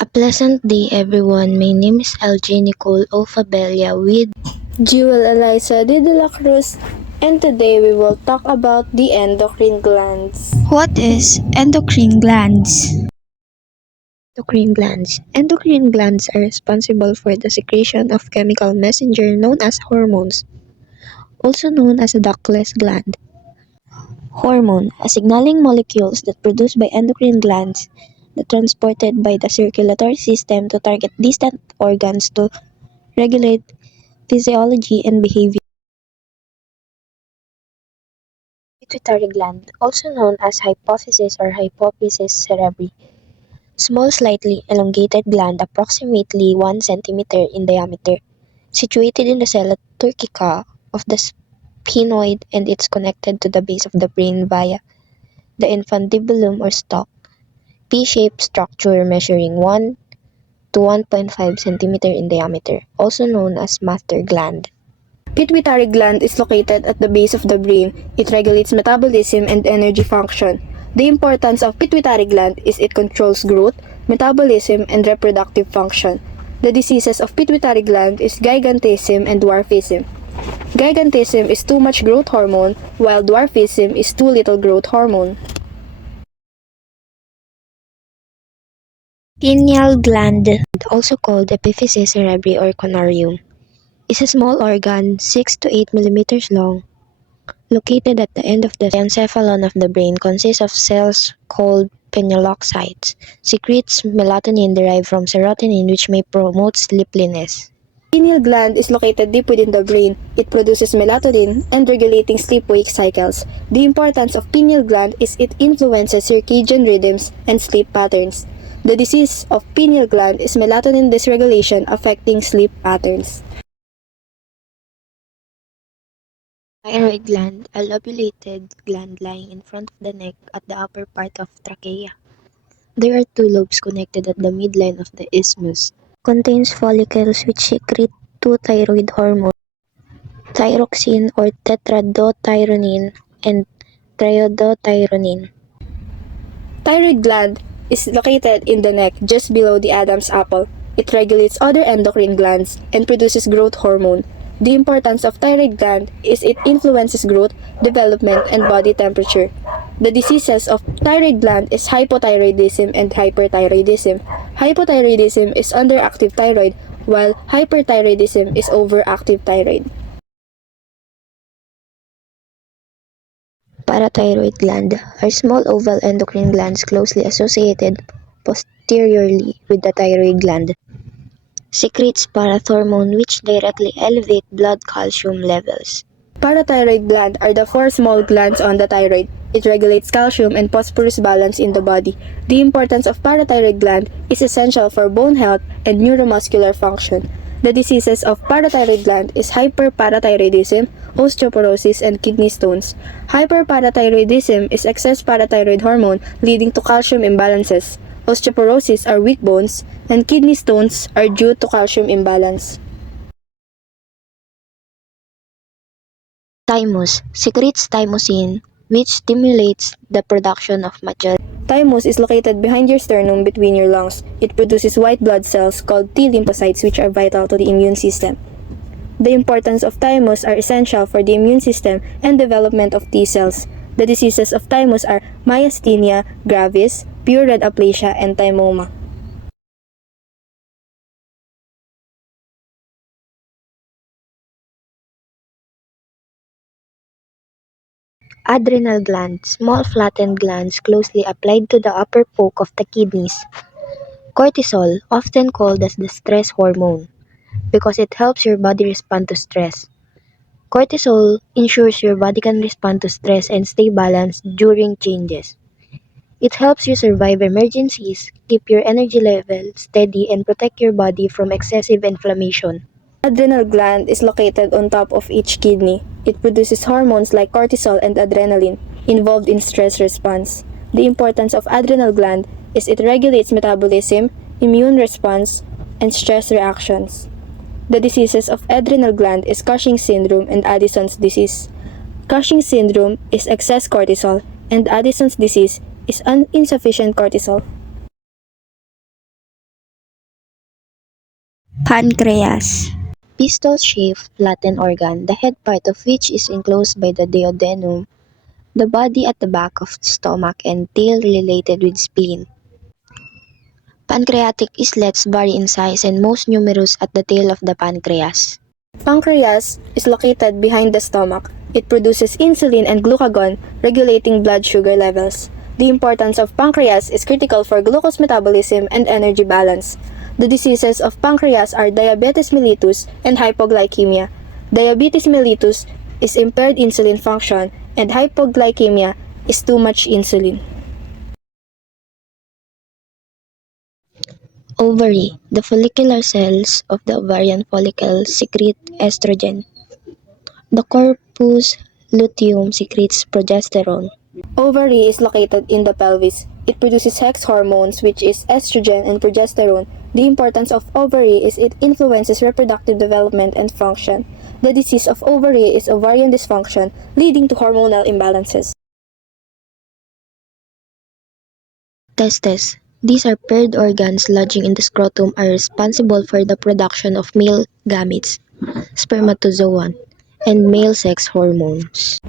A pleasant day, everyone. My name is LJ Nicole Ofabelia with Jewel Eliza de la Cruz, and today we will talk about the endocrine glands. What is endocrine glands? endocrine glands. Endocrine glands are responsible for the secretion of chemical messenger known as hormones, also known as a ductless gland. Hormone, a signaling molecules that produced by endocrine glands that transported by the circulatory system to target distant organs to regulate physiology and behavior. Pituitary gland, also known as hypophysis or hypophysis cerebri. Small slightly elongated gland approximately 1 centimeter in diameter, situated in the cella turcica of the sphenoid, and it's connected to the base of the brain via the infundibulum or stalk. P-shaped structure measuring 1 to 1.5 centimeter in diameter, also known as master gland. Pituitary gland is located at the base of the brain. It regulates metabolism and energy function. The importance of pituitary gland is it controls growth, metabolism, and reproductive function. The diseases of pituitary gland is gigantism and dwarfism. Gigantism is too much growth hormone, while dwarfism is too little growth hormone. Pineal gland, also called epiphysis cerebri or conarium, is a small organ 6 to 8 millimeters long, located at the end of the encephalon of the brain. Consists of cells called pinealocytes. Secretes melatonin derived from serotonin, which may promote sleepiness. Pineal gland is located deep within the brain. It produces melatonin and regulating sleep-wake cycles. The importance of pineal gland is it influences circadian rhythms and sleep patterns. The disease of pineal gland is melatonin dysregulation affecting sleep patterns. Thyroid gland, a lobulated gland lying in front of the neck at the upper part of trachea. There are two lobes connected at the midline of the isthmus. Contains follicles which secrete two thyroid hormones, thyroxine or tetradothyronine and triiodothyronine. Thyroid gland is located in the neck just below the Adam's apple. It regulates other endocrine glands and produces growth hormone. The importance of thyroid gland is it influences growth, development, and body temperature. The diseases of thyroid gland is hypothyroidism and hyperthyroidism. Hypothyroidism is underactive thyroid, while hyperthyroidism is overactive thyroid. Parathyroid gland are small oval endocrine glands closely associated posteriorly with the thyroid gland. Secretes parathormone which directly elevate blood calcium levels. Parathyroid gland are the four small glands on the thyroid. It regulates calcium and phosphorus balance in the body. The importance of parathyroid gland is essential for bone health and neuromuscular function. The diseases of parathyroid gland is hyperparathyroidism, osteoporosis, and kidney stones. Hyperparathyroidism is excess parathyroid hormone leading to calcium imbalances. Osteoporosis are weak bones, and kidney stones are due to calcium imbalance. Thymus secretes thymosin which stimulates the production of muscle. Thymus is located behind your sternum between your lungs. It produces white blood cells called T lymphocytes which are vital to the immune system. The importance of thymus are essential for the immune system and development of T cells. The diseases of thymus are myasthenia gravis, pure red aplasia, and thymoma. Adrenal gland, small flattened glands closely applied to the upper poke of the kidneys. Cortisol, often called as the stress hormone, because it helps your body respond to stress. Cortisol ensures your body can respond to stress and stay balanced during changes. It helps you survive emergencies, keep your energy level steady, and protect your body from excessive inflammation. Adrenal gland is located on top of each kidney. It produces hormones like cortisol and adrenaline involved in stress response. The importance of adrenal gland is it regulates metabolism, immune response, and stress reactions. The diseases of adrenal gland is Cushing's syndrome and Addison's disease. Cushing's syndrome is excess cortisol, and Addison's disease is insufficient cortisol. Pancreas. Pistol-shaped flattened organ, the head part of which is enclosed by the duodenum, the body at the back of the stomach, and tail related with spleen. Pancreatic islets vary in size and most numerous at the tail of the pancreas. Pancreas is located behind the stomach. It produces insulin and glucagon, regulating blood sugar levels. The importance of pancreas is critical for glucose metabolism and energy balance. The diseases of pancreas are diabetes mellitus and hypoglycemia. Diabetes mellitus is impaired insulin function, and hypoglycemia is too much insulin. Ovary. The follicular cells of the ovarian follicle secrete estrogen. The corpus luteum secretes progesterone. Ovary is located in the pelvis. It produces sex hormones, which is estrogen and progesterone. The importance of ovary is it influences reproductive development and function. The disease of ovary is ovarian dysfunction, leading to hormonal imbalances. Testes. These are paired organs lodging in the scrotum are responsible for the production of male gametes, spermatozoa, and male sex hormones.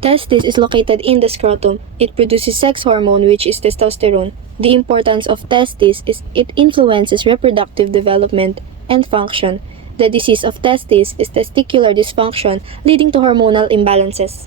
Testis is located in the scrotum. It produces sex hormone, which is testosterone. The importance of testis is it influences reproductive development and function. The disease of testis is testicular dysfunction, leading to hormonal imbalances.